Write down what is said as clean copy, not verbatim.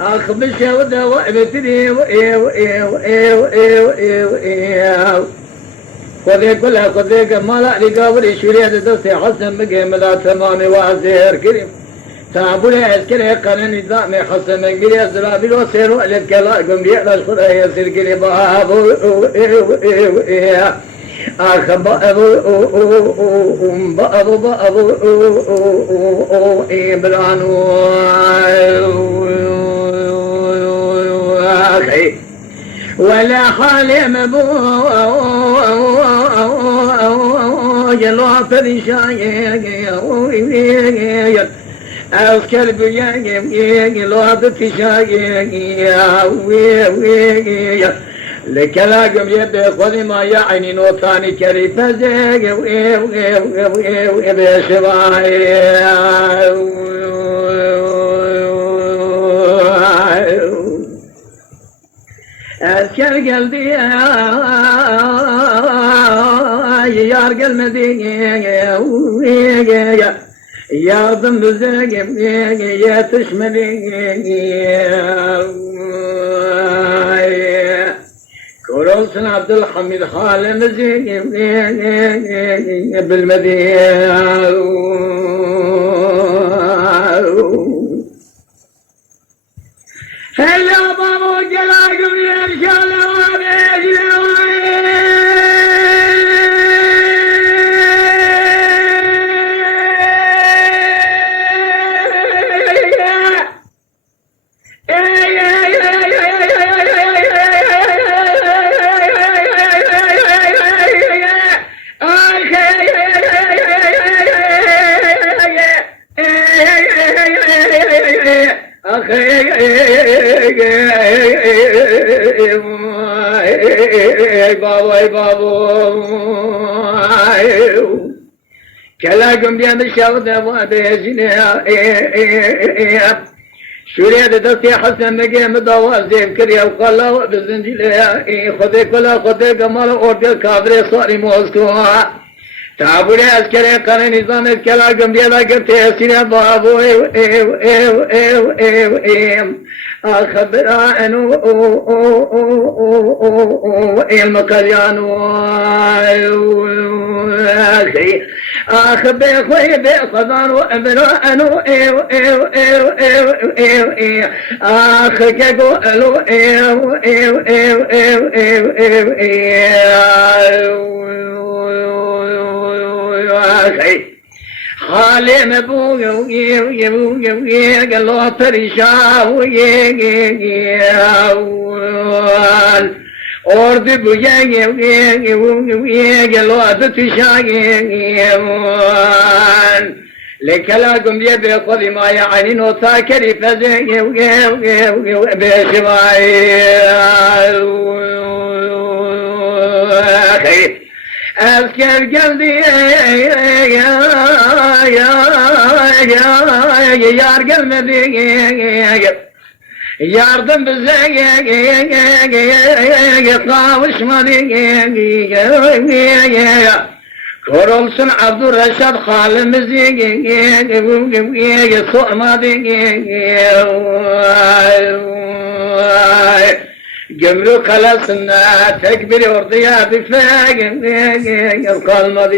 أخذ الشودة وأبتني خذي كلها خذي كمالا لقابل شورية دوسي حسن مقيم لا تمامي وعزير كريم تعبولي عسكري قرن نظامي حسن مقبلي الزرابي وصير وقلت كلاكم بيعلاش خذها يصير كري بابو أخ بابو إبرانو أخي ولا حالم بو يلا فرشاي أذكر بياي لا تشاي لكلاكم يبي خذ ما يعني نوطاني كريفة زيق بشباي أذكر قلبي يار قلبي yardım düzenim yetişmedi Korolsun Abdülhamid halimizi bilmedi Hele baba gelagım yerşalı كلاكم بيد الشوذة واديزني شورية دستي حسن مقيم دوازيب كريا وقلا بزنجلي خذي كلا خذي كمال أورد كابري صاري موسكو تعبولي أسكري قرن نظام كلاكم بيدا كبتي أسيري بابو أخبر عنه المكريانو أخي أخبر خوي بخضان وأبر عنه أخي كقولوا أخي خالي مبوغ قالوا فرشا أرد بجاي قالوا تتشا لكلاكم يبي خذ ما يعني نوتا كريفة بشماي أخي أذكر قلبي yar gelmedi yardım bize kavuşmadı korulsun Abdurreşat halimizi sormadı Gümrük kalasında tek bir orduya tüfek kalmadı